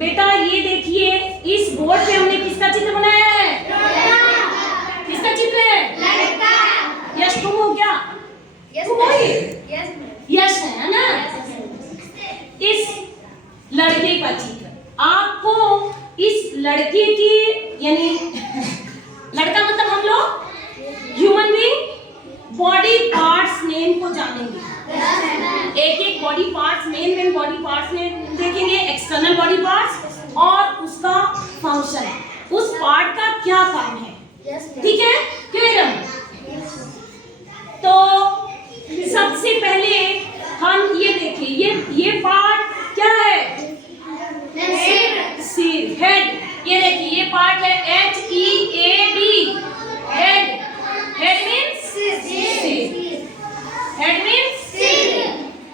बेटा ये देखिए, इस बोर्ड पे हमने किसका चित्र बनाया है? किसका चित्र है? लड़का। यश तुम हो क्या? तुम हो ये? यश है ना? इस लड़के का चित्र, आपको इस लड़के की, यानी लड़का मतलब हम लोग human being, body parts name को जानेंगे। एक एक body parts, main body parts name देखेंगे, एक्सटर्नल बॉडी पार्ट्स और उसका फंक्शन, उस पार्ट का क्या काम है। ठीक है, क्लियर? तो सबसे पहले हम ये देखिए, ये पार्ट क्या है? सिर, हेड। ये देखिए, ये पार्ट है HEAD, हेड। हेड मीन्स सिर। हेड मीन्स सिर।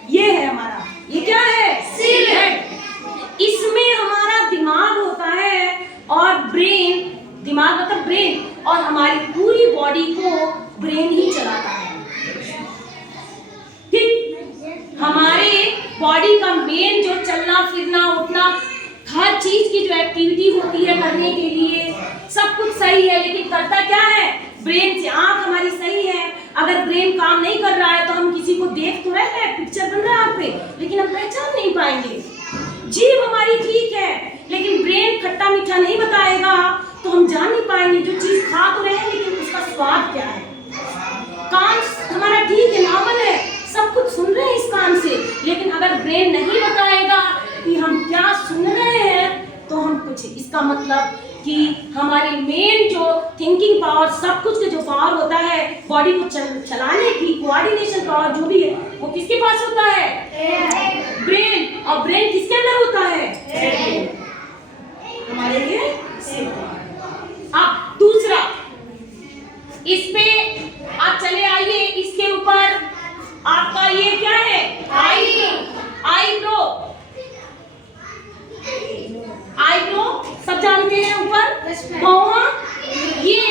ये है हमारा, ये क्या है? सिर, हेड। इसमें हमारा दिमाग होता है और ब्रेन, दिमाग मतलब ब्रेन, और हमारी पूरी बॉडी को ब्रेन ही चलाता है। ठीक, हमारे बॉडी का मेन जो चलना फिरना उठना, हर चीज की जो एक्टिविटी होती है करने के लिए, सब कुछ सही है, लेकिन करता क्या है? ब्रेन से। आंख हमारी सही है, अगर ब्रेन काम नहीं कर रहा है तो हम किसी को देख तो रहे हैं, पिक्चर बन रहा है आंख पे, लेकिन हम पहचान नहीं पाएंगे। जीभ हमारी ठीक है, लेकिन ब्रेन खट्टा मीठा नहीं बताएगा तो हम जान नहीं पाएंगे जो चीज खा तो रहे हैं, लेकिन उसका स्वाद क्या है। कान हमारा ठीक है, नॉर्मल है, सब कुछ सुन रहे हैं इस कान से, लेकिन अगर ब्रेन नहीं बताएगा कि हम क्या सुन रहे हैं तो हम कुछ, इसका मतलब कि हमारी मेन जो थिंकिंग पावर, सब कुछ का जो पावर होता है बॉडी को चलाने की, कोऑर्डिनेशन पावर जो भी है, वो किसके पास होता है? ब्रेन। और ब्रेन किसके अंदर होता है? हमारे लिए सिर। अब दूसरा, इस पे आप चले आइए, इसके ऊपर आपका ये क्या है? आईब्रो। आईब्रो सब जानते हैं, ऊपर भौंहा। ये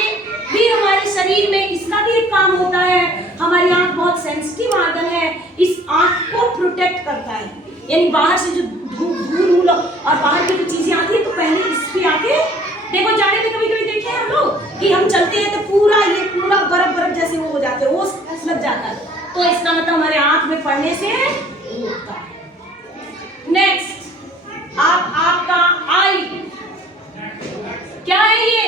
भी हमारे शरीर में, इसका भी एक काम होता है। हमारी आंख बहुत सेंसिटिव ऑर्गन है, इस आंख को प्रोटेक्ट करता है, यानी बाहर से जो धूल और बाहर की जो चीजें आती है तो पहले इस पे आके, देखो जाड़े में कभी कभी देखे हैं हम लोग कि हम चलते हैं तो पूरा बर्फ जैसे वो हो जाते हैं, वो लग जाता है, तो इसका मतलब हमारे आंख में पड़ने से होता है। नेक्स्ट, आपका आई, क्या है ये?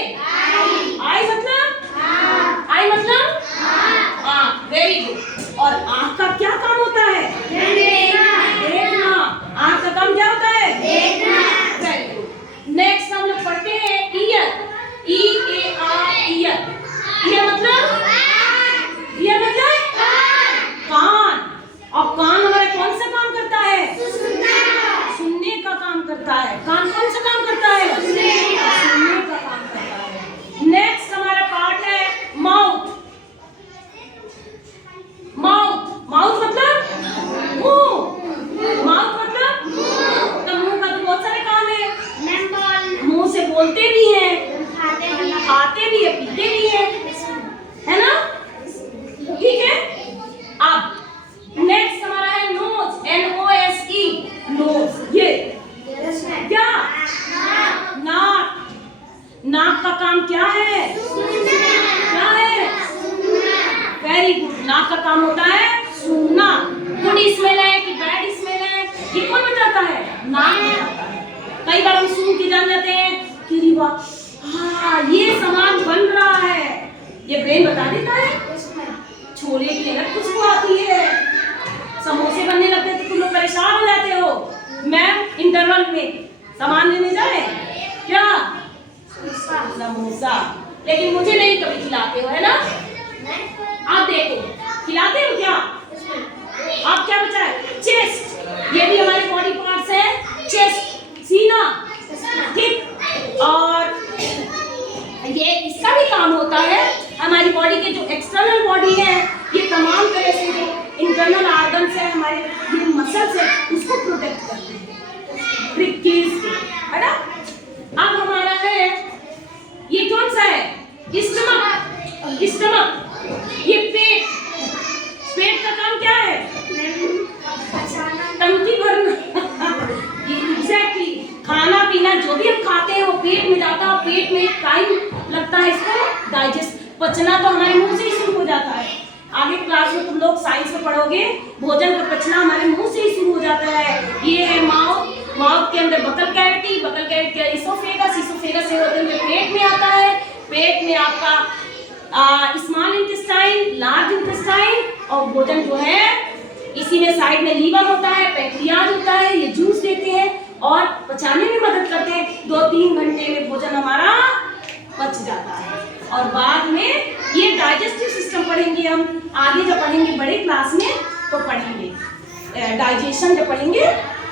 आई मतलब आँख। Very good. और आँख का क्या काम होता है? देखना। आँख का काम क्या होता है? देखना। Very good. नेक्स्ट हम लोग पढ़ते हैं ईयर, EAR, ईयर मतलब कान। और कान हमारा कौन सा काम करता है? सुनने का काम करता है। कान कौन सा काम करता है? सुनने का काम करता है। नेक्स्ट हमारा पार्ट है माउथ। माउथ मतलब मुंह। माउथ मतलब मुंह। तो मुंह का तो बहुत सारे काम है, मुंह से बोलते भी हैं, खाते भी है, पीते भी है ना? ठीक है। अब नेक्स्ट हमारा है नोज, NOSE, नोज। ये क्या? नाक का काम क्या है? क्या है? Very good. नाक का काम होता है सूंघना। गुड स्मेल है कि बैड स्मेल है, ये कौन बताता है? नाक बताता है। कई बार हम सूंघ के जान जाते हैं कि हाँ ये सामान बन रहा है, ये ब्रेन बता देता है। छोले की अलग खुशबू आती है, समोसे बनने लगते हैं तो तुम लोग परेशान हो जाते हो, मैम इंटरवल में सामान लेने जाए क्या? समोसा। लेकिन मुझे नहीं कभी खिलाते हो, है ना? आप देखो, खिलाते हो क्या? आप क्या बचा है? चेस्ट। ये भी हमारे बॉडी पार्ट्स है, चेस्ट, सीना। ठीक। और ये इसका भी काम होता है, हमारी बॉडी के जो एक्सटर्नल बॉडी है, ये तमाम तरह से जो इंटरनल ऑर्गन्स है, हमारे ये मसल्स है, उसको प्रोटेक्ट करते हैं, ब्रिकेज है ना? अब हमारा है, ये कौन सा है? स्टमक। ये पेट। पेट का काम क्या है? टंकी भरना। में टाइम लगता है इसको डाइजेस्ट, पचना तो हमारे मुंह से ही शुरू हो जाता है। आगे क्लास में तुम लोग साइंस में पढ़ोगे, भोजन का पचना हमारे मुंह से ही शुरू हो जाता है। ये है माउथ, माउथ के अंदर buccal cavity, buccal cavity oesophagus, oesophagus से होते हुए पेट में आता है, पेट में आपका स्मॉल इंटेस्टाइन, लार्ज इंटेस्टाइन, और भोजन जो है इसी में साइड में लीवर होता है, पैंक्रियाज होता है, ये जूस देते हैं और पचाने में मदद करते हैं। 2-3 घंटे में भोजन हमारा पच जाता है। और बाद में ये डाइजेस्टिव सिस्टम पढ़ेंगे हम आगे, जब पढ़ेंगे बड़े क्लास में तो पढ़ेंगे डाइजेशन, जब पढ़ेंगे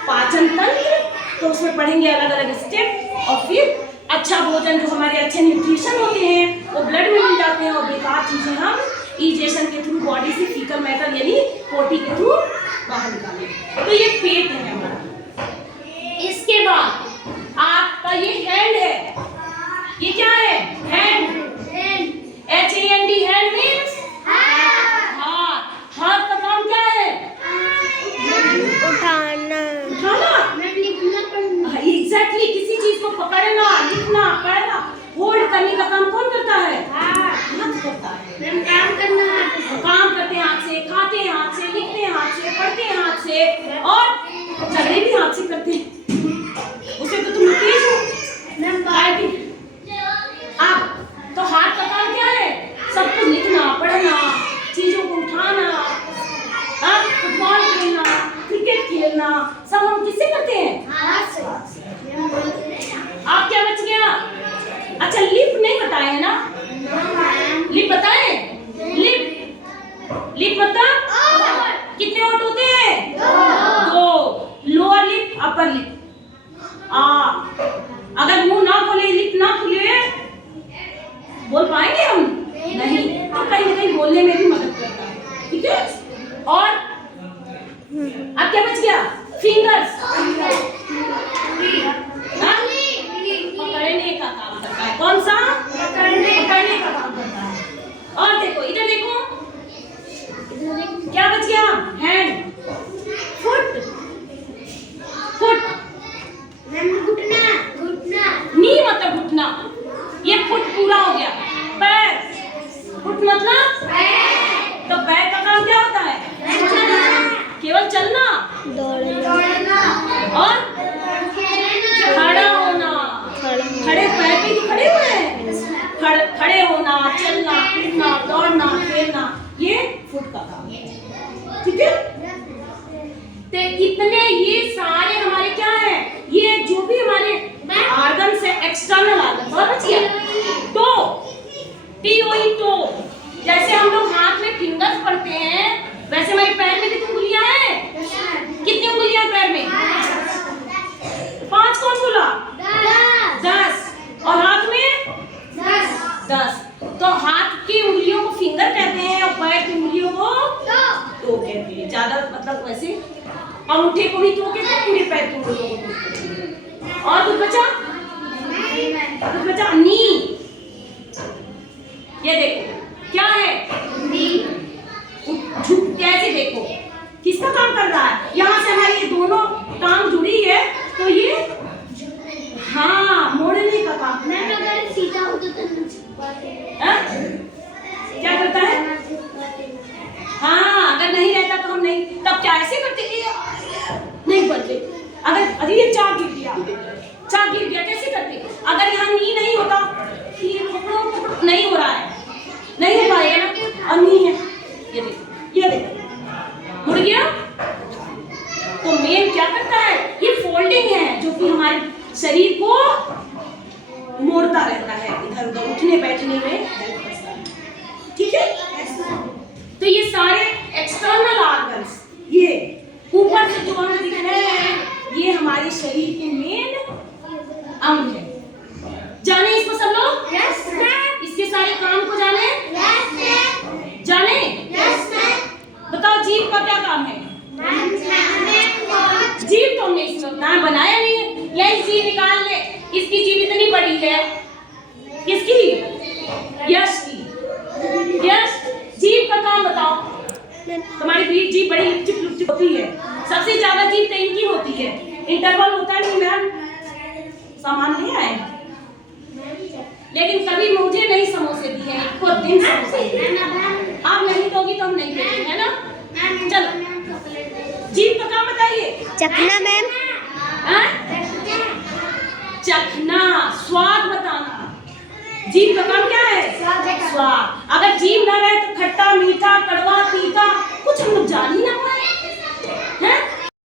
पाचन तंत्र तो उसमें पढ़ेंगे अलग अलग स्टेप। और फिर अच्छा भोजन जो हमारे अच्छे न्यूट्रिशन होते हैं वो ब्लड में मिल जाते हैं, और बेकार चीजें हम इजेशन के थ्रू बॉडी से फीकल मैटर यानी पोटी के थ्रू बाहर निकालेंगे। तो ये पेट है हमारा। इसके बाद आपका ये हैंड है, ये क्या है? हैंड, HAND, हैंड मीन्स हाथ। हाथ का काम क्या है? उठाना, एग्जैक्टली, किसी चीज को पकड़ना, लिखना, पढ़ना, होल्ड करने का काम कौन करता है? हाथ करता है। काम करते हैं हाथ से, खाते हैं हाथ से, लिखते हैं हाथ से, पढ़ते हैं हाथ से, और चलने भी हाथ से करते हैं। उसे तो तुम तेज हो। अब तो हाथ का काम क्या है? सब कुछ लिखना, पढ़ना, चीजों को उठाना, फुटबॉल खेलना, क्रिकेट खेलना, सब हम किससे करते हैं? हाथ से। आप क्या बच गया? अच्छा, लिप नहीं बताए है ना? लिप बताए? लिप मतलब कितने होंठ होते हैं? 2। Lower lip, upper lip. अगर मुंह ना खोले, लिप ना खुले, बोल पाएंगे हम? नहीं। तो कहीं ना कहीं बोलने में भी मदद करता है, ठीक है? और अब क्या बच गया? फिंगर्स, पकड़ने का काम करता है। कौन सा? पकड़ने का काम करता है। और देखो, इधर देखो, क्या बच गया? हैंड, फुट, फुट, नी मतलब घुटना, ये फुट पूरा हो गया। पैर, फुट मतलब तो पैर का काम क्या होता है? केवल चलना, दौड़ना, और खड़ा होना। खड़े पैर पे ही खड़े हुए हैं, खड़े होना, चलना, फिरना, दौड़ना, खेलना, ये फुट का काम है, ठीक है? तो इतने ये सारे हमारे क्या है? ये जो भी हमारे ऑर्गन से एक्सटर्नल ऑर्गन, और बचिए टो, TOE टो। जैसे हम लोग हाथ में फिंगर्स पढ़ते हैं, वैसे हमारे पैर में कितनी उंगलियां हैं? कितनी उंगलियां पैर में? 5 कौन बोला? 10। और हाथ में 10। तो हाथ की उंगलियों को फिंगर कहते हैं और पैर की उंगलियों को टो कहते हैं। ज्यादा मतलब वैसे अंगूठे को भी टो कहते हैं, पूरे पैर की उंगलियों को टो कहते हैं। और कुछ बचा? नी। ये देखो क्या है? कैसे देखो किसका काम कर रहा है? यहाँ से हमारी ये दोनों टांग जुड़ी है, तो ये हाँ मोड़ने का काम। अगर सीधा हो तो क्या करता है? हाँ, अगर नहीं रहता तो हम नहीं, तब क्या ऐसे करते? नहीं करते। अगर ये चाक गिर गया कैसे करते? अगर यहाँ नी नहीं होता, पकड़ो, नहीं हो रहा है, नहीं हो पाएगा ना, और नी है, ये देखो मुड़ गया। तो मेन क्या करता है? ये फोल्डिंग है जो कि हमारे शरीर को मोड़ता रहता है, इधर उधर उठने बैठने में हेल्प करता है, ठीक है? तो ये सारे एक्सटर्नल ऑर्गन्स, ये ऊपर से जो हमें दिख रहे हैं, ये हमारे शरीर के मेन अंग है। जाने इसको सब लोग? Yes ma'am. इसके सारे काम को जाने? Yes ma'am. जाने? Yes ma'am. बताओ जीभ का क्या काम है? जीभ तो हमने इसमें बनाया नहीं है, यही जीभ निकाल ले। इसकी जीभ इतनी बड़ी है, किसकी? यश की। यश, जीभ का काम बताओ। तुम्हारी जीभ बड़ी लुपचुप होती है, सबसे ज्यादा जीभ तो इनकी होती है। इंटरवल होता है नहीं मैम? सामान नहीं आए? लेकिन कभी मुझे नहीं समोसे दिए हैं, एक दिन समोसे दिए। आप नहीं दोगी तो हम नहीं देंगे, है ना? चलो जीभ का काम बताइए। चखना मैम। हाँ? चखना, स्वाद बताना। जीभ का काम क्या है?